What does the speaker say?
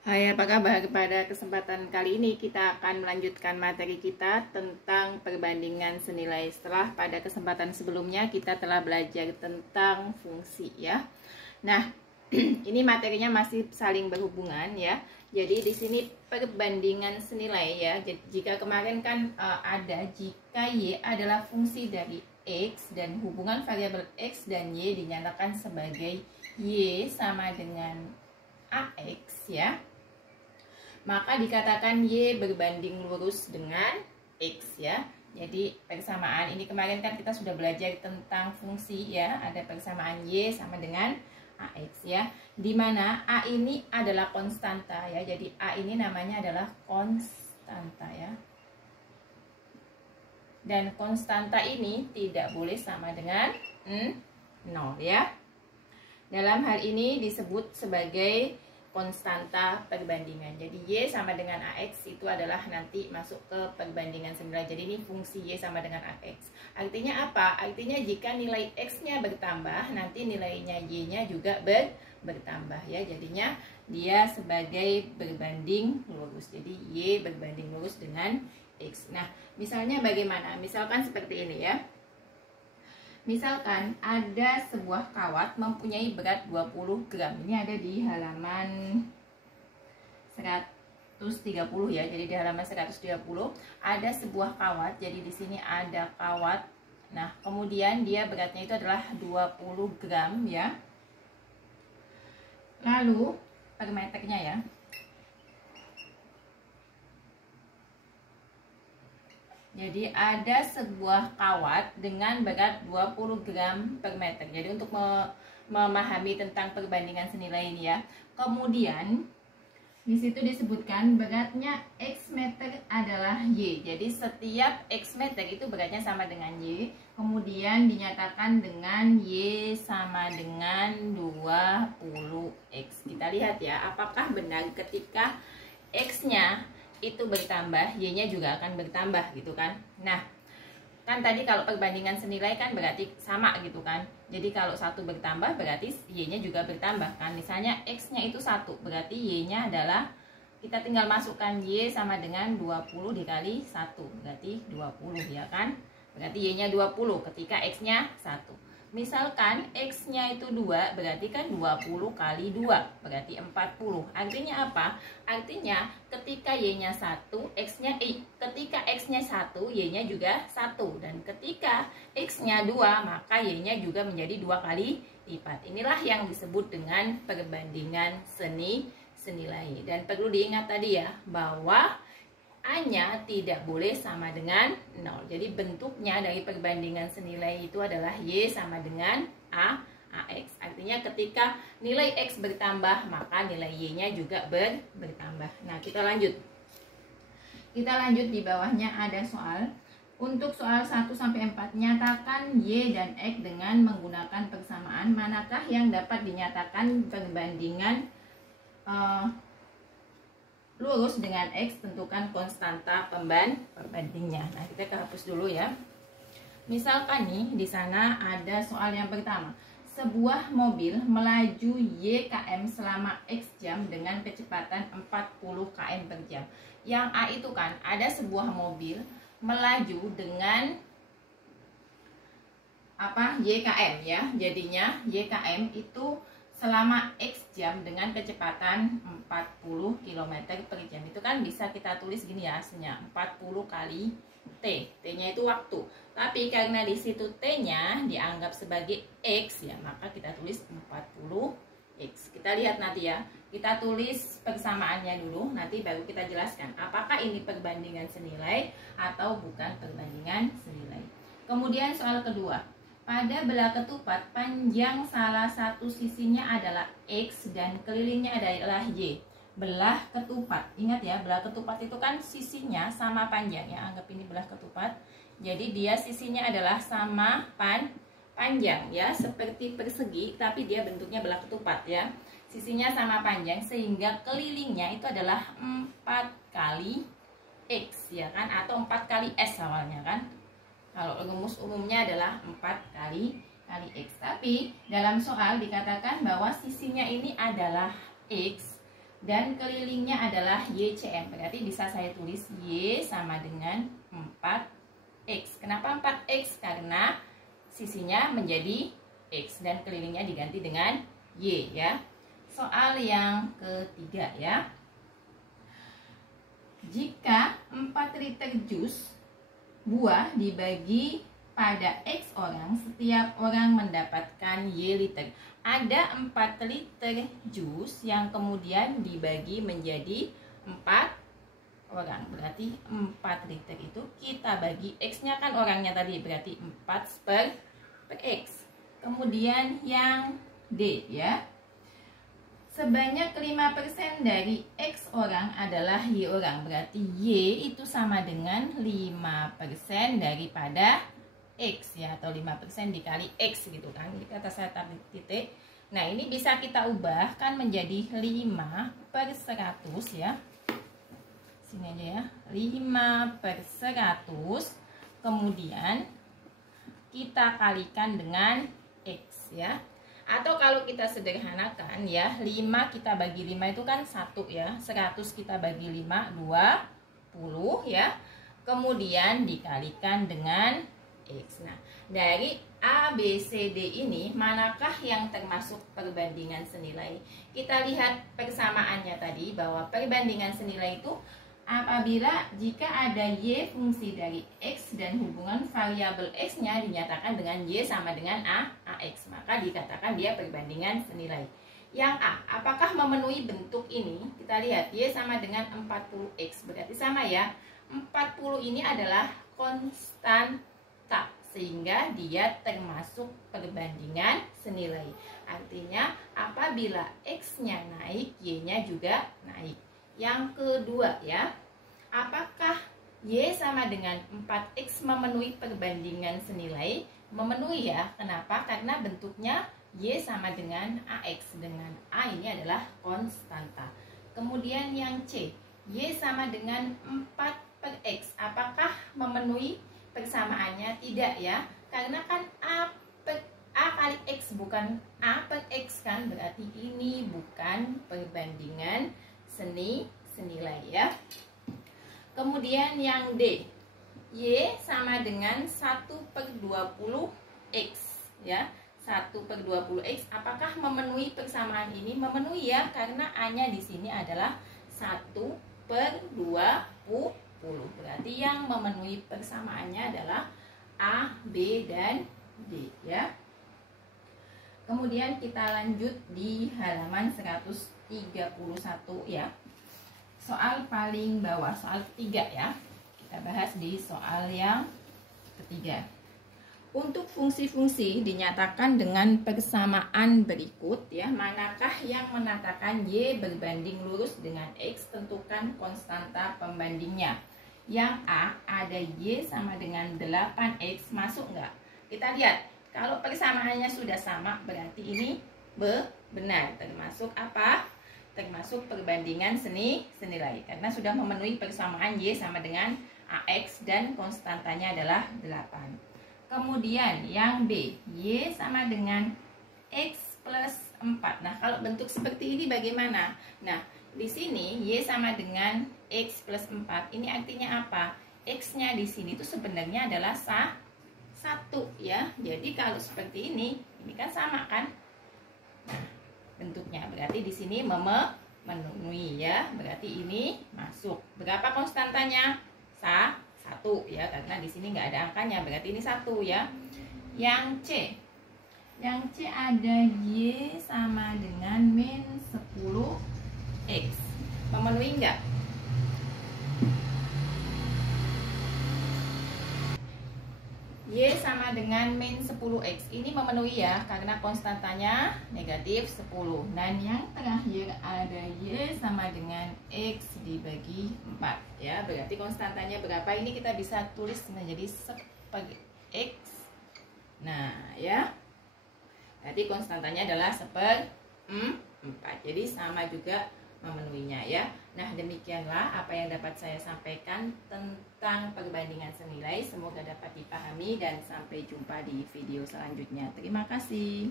Hai, apa kabar? Pada kesempatan kali ini kita akan melanjutkan materi kita tentang perbandingan senilai. Setelah pada kesempatan sebelumnya kita telah belajar tentang fungsi ya. Nah, ini materinya masih saling berhubungan ya. Jadi di sini perbandingan senilai ya. Jadi, jika kemarin kan ada jika Y adalah fungsi dari X dan hubungan variabel X dan Y dinyatakan sebagai Y sama dengan AX ya, maka dikatakan Y berbanding lurus dengan X ya. Jadi persamaan ini kemarin kan kita sudah belajar tentang fungsi ya, ada persamaan Y sama dengan AX ya, dimana A ini adalah konstanta ya. Jadi A ini namanya adalah konstanta ya, dan konstanta ini tidak boleh sama dengan 0 ya. Dalam hal ini disebut sebagai konstanta perbandingan. Jadi Y sama dengan AX itu adalah nanti masuk ke perbandingan senilai. Jadi ini fungsi Y sama dengan AX. Artinya apa? Artinya jika nilai X-nya bertambah, nanti nilainya Y-nya juga bertambah ya. Jadinya dia sebagai berbanding lurus. Jadi Y berbanding lurus dengan X. Nah, misalnya bagaimana? Misalkan seperti ini ya. Misalkan ada sebuah kawat mempunyai berat 20 gram. Ini ada di halaman 130 ya. Jadi di halaman 130 ada sebuah kawat. Jadi di sini ada kawat. Nah, kemudian dia beratnya itu adalah 20 gram ya. Lalu per meternya ya. Jadi ada sebuah kawat dengan berat 20 gram per meter. Jadi untuk memahami tentang perbandingan senilai ini ya. Kemudian di situ disebutkan beratnya X meter adalah Y. Jadi setiap X meter itu beratnya sama dengan Y. Kemudian dinyatakan dengan Y sama dengan 20X. Kita lihat ya, apakah benar ketika X-nya itu bertambah, Y-nya juga akan bertambah gitu kan. Nah, kan tadi kalau perbandingan senilai kan berarti sama gitu kan. Jadi kalau satu bertambah berarti Y-nya juga bertambah kan. Misalnya X-nya itu 1, berarti Y-nya adalah, kita tinggal masukkan Y sama dengan 20 dikali 1, berarti 20 ya kan. Berarti Y-nya 20 ketika X-nya 1. Misalkan X-nya itu 2, berarti kan 20 kali 2, berarti 40. Artinya apa? Artinya ketika Y-nya 1, ketika X-nya 1, Y-nya juga 1. Dan ketika X-nya 2, maka Y-nya juga menjadi 2 kali lipat. Inilah yang disebut dengan perbandingan senilai. Dan perlu diingat tadi ya, bahwa A-nya tidak boleh sama dengan 0. Jadi bentuknya dari perbandingan senilai itu adalah Y sama dengan AX. Artinya ketika nilai X bertambah, maka nilai Y-nya juga bertambah. Nah, kita lanjut. Kita lanjut, di bawahnya ada soal. Untuk soal 1-4, nyatakan Y dan X dengan menggunakan persamaan. Manakah yang dapat dinyatakan perbandingan lurus dengan X? Tentukan konstanta pembandingnya. Nah, kita hapus dulu ya. Misalkan nih di sana ada soal yang pertama. Sebuah mobil melaju Y km selama X jam dengan kecepatan 40 km per jam. Yang A itu kan ada sebuah mobil melaju dengan Y km ya. Jadinya Y km itu selama X jam dengan kecepatan 40 km per jam. Itu kan bisa kita tulis gini ya, hasilnya 40 kali T. T-nya itu waktu. Tapi karena di situ T-nya dianggap sebagai X ya, maka kita tulis 40X. Kita lihat nanti ya. Kita tulis persamaannya dulu, nanti baru kita jelaskan apakah ini perbandingan senilai atau bukan perbandingan senilai. Kemudian soal kedua. Pada belah ketupat, panjang salah satu sisinya adalah X dan kelilingnya adalah Y. Belah ketupat, ingat ya, belah ketupat itu kan sisinya sama panjangnya. Anggap ini belah ketupat. Jadi dia sisinya adalah sama panjang ya, seperti persegi, tapi dia bentuknya belah ketupat ya. Sisinya sama panjang sehingga kelilingnya itu adalah 4 kali X ya kan, atau 4 kali S awalnya kan. Kalau rumus umumnya adalah 4 kali X. Tapi dalam soal dikatakan bahwa sisinya ini adalah X, dan kelilingnya adalah YCM. Berarti bisa saya tulis Y sama dengan 4X. Kenapa 4X? Karena sisinya menjadi X dan kelilingnya diganti dengan Y ya. Soal yang ketiga ya. Jika 4 liter jus buah dibagi pada X orang, setiap orang mendapatkan Y liter. Ada 4 liter jus yang kemudian dibagi menjadi 4 orang. Berarti 4 liter itu kita bagi X-nya kan orangnya tadi, berarti 4 per X. Kemudian yang D ya. Sebanyak 5% dari X orang adalah Y orang. Berarti Y itu sama dengan 5% daripada X ya, atau 5% dikali X gitu kan. Di atas saya tarik titik. Nah, ini bisa kita ubahkan menjadi 5/100 ya. Sini aja ya. 5/100. Kemudian kita kalikan dengan X ya. Atau kalau kita sederhanakan ya, 5 kita bagi 5 itu kan 1 ya. 100 kita bagi 5, 20 ya. Kemudian dikalikan dengan X. Nah, dari A, B, C, D ini manakah yang termasuk perbandingan senilai? Kita lihat persamaannya tadi, bahwa perbandingan senilai itu apabila jika ada Y fungsi dari X dan hubungan variabel X-nya dinyatakan dengan Y sama dengan AX, maka dikatakan dia perbandingan senilai. Yang A, apakah memenuhi bentuk ini? Kita lihat Y sama dengan 40X, berarti sama ya. 40 ini adalah konstan, sehingga dia termasuk perbandingan senilai. Artinya apabila X-nya naik, Y-nya juga naik. Yang kedua ya, apakah Y sama dengan 4X memenuhi perbandingan senilai? Memenuhi ya. Kenapa? Karena bentuknya Y sama dengan AX, dengan A ini adalah konstanta. Kemudian yang C, Y sama dengan 4/X. Apakah memenuhi persamaannya? Tidak ya, karena kan A kali X bukan A per X kan, berarti ini bukan perbandingan senilai ya. Kemudian yang D, Y sama dengan 1/20X ya. 1/20X, apakah memenuhi persamaan ini? Memenuhi ya, karena A-nya di sini adalah 1/20. Berarti yang memenuhi persamaannya adalah A, B, dan D ya. Kemudian kita lanjut di halaman 131 ya. Soal paling bawah, soal ketiga ya. Kita bahas di soal yang ketiga. Untuk fungsi-fungsi dinyatakan dengan persamaan berikut ya. Manakah yang menatakan Y berbanding lurus dengan X? Tentukan konstanta pembandingnya. Yang A, ada Y sama dengan 8X, masuk nggak? Kita lihat, kalau persamaannya sudah sama berarti ini benar. Termasuk apa? Termasuk perbandingan senilai. Karena sudah memenuhi persamaan Y sama dengan AX dan konstantanya adalah 8. Kemudian yang B, Y sama dengan X plus 4. Nah, kalau bentuk seperti ini bagaimana? Nah, di sini Y sama dengan X plus 4. Ini artinya apa? X-nya di sini itu sebenarnya adalah 1 ya. Jadi kalau seperti ini kan sama kan? Nah, bentuknya berarti di sini memenuhi ya. Berarti ini masuk. Berapa konstantanya? 1 ya, karena di sini nggak ada angkanya, berarti ini 1 ya. Yang C ada Y sama dengan min 10X, memenuhi nggak? Y sama dengan min 10X ini memenuhi ya, karena konstantanya negatif 10. Dan yang terakhir ada Y sama dengan X dibagi 4 ya. Berarti konstantanya berapa? Ini kita bisa tulis menjadi X. Nah ya, berarti konstantanya adalah 1/4. Jadi sama juga memenuhinya ya. Nah, demikianlah apa yang dapat saya sampaikan tentang perbandingan senilai. Semoga dapat dipahami dan sampai jumpa di video selanjutnya. Terima kasih.